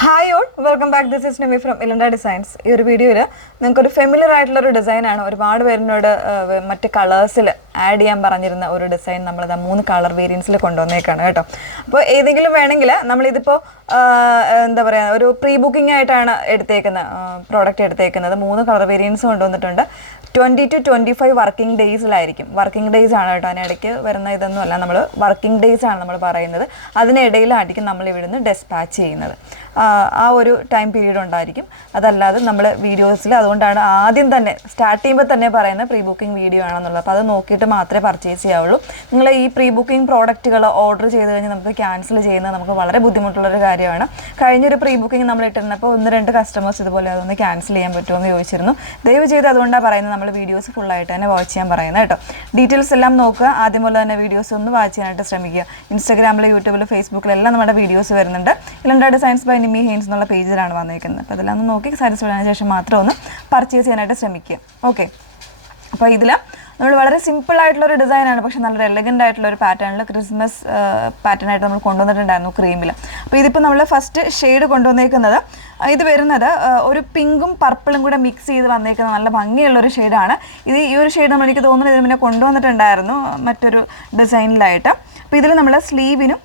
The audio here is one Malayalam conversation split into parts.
Hi all, welcome back. This is Nimi from Ilanda Designs. ഈ ഒരു വീഡിയോയിൽ നിങ്ങൾക്കൊരു ഫെമിലിയർ ആയിട്ടുള്ളൊരു ഡിസൈനാണ്. ഒരുപാട് പേരിനോട് മറ്റ് കളേഴ്സിൽ ആഡ് ചെയ്യാൻ പറഞ്ഞിരുന്ന ഒരു ഡിസൈൻ നമ്മളിത് 3 കളർ വേരിയൻസിൽ കൊണ്ടുവന്നേക്കാണ് കേട്ടോ. അപ്പോൾ ഏതെങ്കിലും വേണമെങ്കിൽ നമ്മളിതിപ്പോൾ എന്താ പറയുക, ഒരു പ്രീ ബുക്കിംഗ് ആയിട്ടാണ് പ്രോഡക്റ്റ് എടുത്തേക്കുന്നത്. 3 കളർ വേരിയൻസ് കൊണ്ടുവന്നിട്ടുണ്ട്. 20 to 25 വർക്കിംഗ് ഡേയ്സിലായിരിക്കും. വർക്കിംഗ് ഡേയ്സ് ആണ് കേട്ടോ, അതിനിടയ്ക്ക് വരുന്ന ഇതൊന്നും അല്ല. നമ്മൾ വർക്കിംഗ് ഡേയ്സ് ആണ് നമ്മൾ പറയുന്നത്. അതിനിടയിലായിരിക്കും നമ്മൾ ഇവിടുന്ന് ഡെസ്പാച്ച് ചെയ്യുന്നത്. ആ ഒരു ടൈം പീരീഡ് ഉണ്ടായിരിക്കും. അതല്ലാതെ നമ്മൾ വീഡിയോസിൽ, അതുകൊണ്ടാണ് ആദ്യം തന്നെ സ്റ്റാർട്ട് ചെയ്യുമ്പോൾ തന്നെ പറയുന്നത് പ്രീ ബുക്കിംഗ് വീഡിയോ ആണെന്നുള്ളത്. അപ്പോൾ അത് നോക്കിയിട്ട് മാത്രമേ പർച്ചേസ് ചെയ്യാവുള്ളൂ. നിങ്ങൾ ഈ പ്രീ ബുക്കിംഗ് പ്രോഡക്റ്റുകൾ ഓർഡർ ചെയ്ത് കഴിഞ്ഞാൽ നമുക്ക് ക്യാൻസൽ ചെയ്യുന്നത് നമുക്ക് വളരെ ബുദ്ധിമുട്ടുള്ളൊരു കാര്യമാണ്. കഴിഞ്ഞൊരു പ്രീ ബുക്കിംഗ് നമ്മൾ ഇട്ടിരുന്നപ്പോൾ 1-2 കസ്റ്റമേഴ്സ് ഇതുപോലെ അതൊന്ന് ക്യാൻസൽ ചെയ്യാൻ പറ്റുമോ എന്ന് ചോദിച്ചിരുന്നു. ദയവ് ചെയ്ത് അതുകൊണ്ടാണ് പറയുന്നത് നമ്മൾ വീഡിയോസ് ഫുള്ളായിട്ട് തന്നെ വാച്ച് ചെയ്യാൻ പറയുന്നത് കേട്ടോ. ഡീറ്റെയിൽസ് എല്ലാം നോക്കുക. ആദ്യം പോലെ തന്നെ വീഡിയോസ് ഒന്ന് വാച്ച് ചെയ്യാനായിട്ട് ശ്രമിക്കുക. ഇൻസ്റ്റാഗ്രാമിൽ, യൂട്യൂബിൽ, ഫേസ്ബുക്കിലെല്ലാം നമ്മുടെ വീഡിയോസ് വരുന്നുണ്ട്. ഇലണ്ട ഡിസൈൻസ് ബൈ നിമി ഹെയിൻസ് എന്നുള്ള പേജിലാണ് വന്നിരിക്കുന്നത്. അപ്പോൾ അതെല്ലാം ഒന്ന് നോക്കി സാറ്റിസ്ഫൈഡ് ആയതിനു ശേഷം മാത്രം ഒന്ന് പർച്ചേസ് ചെയ്യാനായിട്ട് ശ്രമിക്കുക. ഓക്കെ, അപ്പോൾ ഇതിൽ നമ്മൾ വളരെ സിമ്പിൾ ആയിട്ടുള്ളൊരു ഡിസൈനാണ്, പക്ഷേ നല്ലൊരു എലഗൻ്റ് ആയിട്ടുള്ളൊരു പാറ്റേണിൽ ക്രിസ്മസ് പാറ്റേൺ ആയിട്ട് നമ്മൾ കൊണ്ടുവന്നിട്ടുണ്ടായിരുന്നു ക്രീമിൽ. അപ്പോൾ ഇതിപ്പോൾ നമ്മൾ ഫസ്റ്റ് ഷെയ്ഡ് കൊണ്ടുവന്നേക്കുന്നത് ഇത് വരുന്നത് ഒരു പിങ്കും പർപ്പിളും കൂടെ മിക്സ് ചെയ്ത് വന്നേക്കുന്ന നല്ല ഭംഗിയുള്ളൊരു ഷെയ്ഡാണ്. ഈ ഒരു ഷെയ്ഡ് നമ്മൾ, എനിക്ക് തോന്നുന്നത് ഇതിന് മുന്നേ കൊണ്ടുവന്നിട്ടുണ്ടായിരുന്നു മറ്റൊരു ഡിസൈനിലായിട്ട്. അപ്പോൾ ഇതിൽ നമ്മൾ സ്ലീവിനും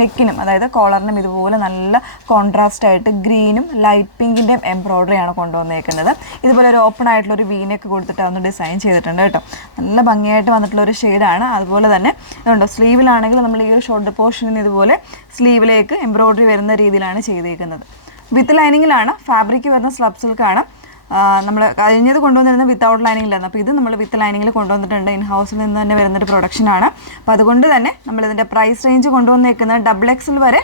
നെക്കിനും, അതായത് കോളറിനും ഇതുപോലെ നല്ല കോൺട്രാസ്റ്റ് ആയിട്ട് ഗ്രീനും ലൈറ്റ് പിങ്കിൻ്റെയും എംബ്രോയ്ഡറിയാണ് കൊണ്ടുവന്നേക്കുന്നത്. ഇതുപോലെ ഒരു ഓപ്പൺ ആയിട്ടുള്ളൊരു വീനൊക്കെ കൊടുത്തിട്ട് ഒന്ന് ഡിസൈൻ ചെയ്തിട്ടുണ്ട് കേട്ടോ. നല്ല ഭംഗിയായിട്ട് വന്നിട്ടുള്ളൊരു ഷെയ്ഡാണ്. അതുപോലെ തന്നെ ഇതുണ്ടോ, സ്ലീവിലാണെങ്കിൽ നമ്മൾ ഈ ഒരു ഷോൾഡർ പോർഷനിൽ ഇതുപോലെ സ്ലീവിലേക്ക് എംബ്രോയ്ഡറി വരുന്ന രീതിയിലാണ് ചെയ്തേക്കുന്നത്. വിത്ത് ലൈനിങ്ങിലാണ്. ഫാബ്രിക് വരുന്ന സ്ലബ് സിൽക്കാണ്. നമ്മൾ കഴിഞ്ഞത് കൊണ്ടുവന്നിരുന്നത് വിത്തൗട്ട് ലൈനിങ്ങിലായിരുന്നു. അപ്പോൾ ഇത് നമ്മൾ വിത്ത് ലൈനിങ്ങിൽ കൊണ്ടുവന്നിട്ടുണ്ട്. ഇൻ ഹൗസിൽ നിന്ന് തന്നെ വരുന്നൊരു പ്രൊഡക്ഷനാണ്. അപ്പോൾ അതുകൊണ്ട് തന്നെ നമ്മളിതിൻ്റെ പ്രൈസ് റേഞ്ച് കൊണ്ടുവന്നേക്കുന്നത് XXL വരെ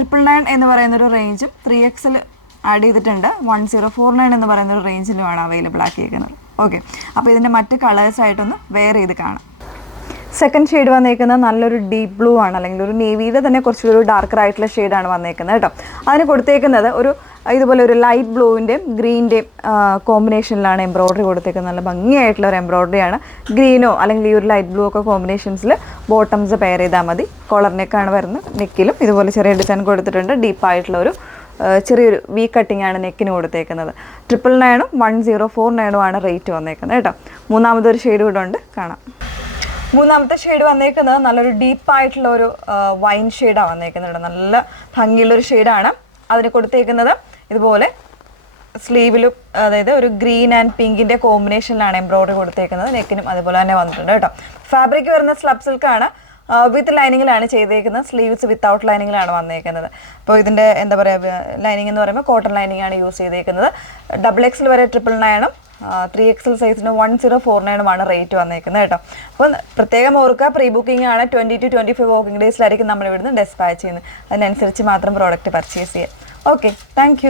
999 എന്ന് പറയുന്നൊരു റേഞ്ചും 3XL ആഡ് ചെയ്തിട്ടുണ്ട് 1049 എന്ന് പറയുന്നൊരു റേഞ്ചിലുമാണ് അവൈലബിൾ ആക്കിയിരിക്കുന്നത്. ഓക്കെ, അപ്പോൾ ഇതിൻ്റെ മറ്റ് കളേഴ്സായിട്ടൊന്ന് വെയർ ചെയ്ത് കാണാം. സെക്കൻഡ് ഷെയ്ഡ് വന്നേക്കുന്നത് നല്ലൊരു ഡീപ്പ് ബ്ലൂ ആണ്, അല്ലെങ്കിൽ ഒരു നേവിയുടെ തന്നെ കുറച്ചൊരു ഡാർക്കർ ആയിട്ടുള്ള ഷെയ്ഡാണ് വന്നേക്കുന്നത് കേട്ടോ. അതിന് കൊടുത്തേക്കുന്നത് ഒരു ഇതുപോലെ ഒരു ലൈറ്റ് ബ്ലൂവിൻ്റെയും ഗ്രീൻ്റെയും കോമ്പിനേഷനിലാണ് എംബ്രോയ്ഡറി കൊടുത്തേക്കുന്നത്. നല്ല ഭംഗിയായിട്ടുള്ള ഒരു എംബ്രോയ്ഡറിയാണ്. ഗ്രീനോ അല്ലെങ്കിൽ ഈ ഒരു ലൈറ്റ് ബ്ലൂ ഒക്കെ കോമ്പിനേഷൻസിൽ ബോട്ടംസ് പെയർ ചെയ്താൽ മതി. കോളർ നെക്കാണ് വരുന്നത്. നെക്കിലും ഇതുപോലെ ചെറിയ ഡിസൈൻ കൊടുത്തിട്ടുണ്ട്. ഡീപ്പായിട്ടുള്ള ഒരു ചെറിയൊരു വി കട്ടിംഗ് ആണ് നെക്കിന് കൊടുത്തേക്കുന്നത്. 999 1049 ആണ് റേറ്റ് വന്നേക്കുന്നത് കേട്ടോ. മൂന്നാമതൊരു ഷെയ്ഡ് കൂടെ ഉണ്ട്, കാണാം. മൂന്നാമത്തെ ഷെയ്ഡ് വന്നേക്കുന്നത് നല്ലൊരു ഡീപ്പായിട്ടുള്ള ഒരു വൈൻ ഷെയ്ഡാണ് വന്നേക്കുന്നത്. നല്ല ഭംഗിയുള്ളൊരു ഷെയ്ഡാണ്. അതിന് കൊടുത്തേക്കുന്നത് ഇതുപോലെ സ്ലീവിലും, അതായത് ഒരു ഗ്രീൻ ആൻഡ് പിങ്കിൻ്റെ കോമ്പിനേഷനിലാണ് എംബ്രോയ്ഡറി കൊടുത്തേക്കുന്നത്. നെക്കിനും അതുപോലെ തന്നെ വന്നിട്ടുണ്ട് കേട്ടോ. ഫാബ്രിക് വരുന്ന സ്ലബ് സിൽക്കാണ്. വിത്ത് ലൈനിങ്ങിലാണ് ചെയ്തേക്കുന്നത്. സ്ലീവ്സ് വിത്തൗട്ട് ലൈനിങ്ങിലാണ് വന്നേക്കുന്നത്. അപ്പോൾ ഇതിൻ്റെ എന്താ പറയുക, ലൈനിങ് എന്ന് പറയുമ്പോൾ കോട്ടൺ ലൈനിങ് ആണ് യൂസ് ചെയ്തേക്കുന്നത്. XXL വരെ 999 3XL സൈസിന് 1049 റേറ്റ് വന്നേക്കുന്നത് കേട്ടോ. അപ്പോൾ പ്രത്യേകം ഓർക്കുക, പ്രീ ബുക്കിംഗ് ആണ്. 20 to 25 വർക്കിംഗ് ഡേയ്സിലായിരിക്കും നമ്മൾ ഇവിടുന്ന് ഡെസ്പാച്ച് ചെയ്യുന്നത്. അതിനനുസരിച്ച് മാത്രം പ്രോഡക്റ്റ് പർച്ചേസ് ചെയ്യുക. Okay, thank you.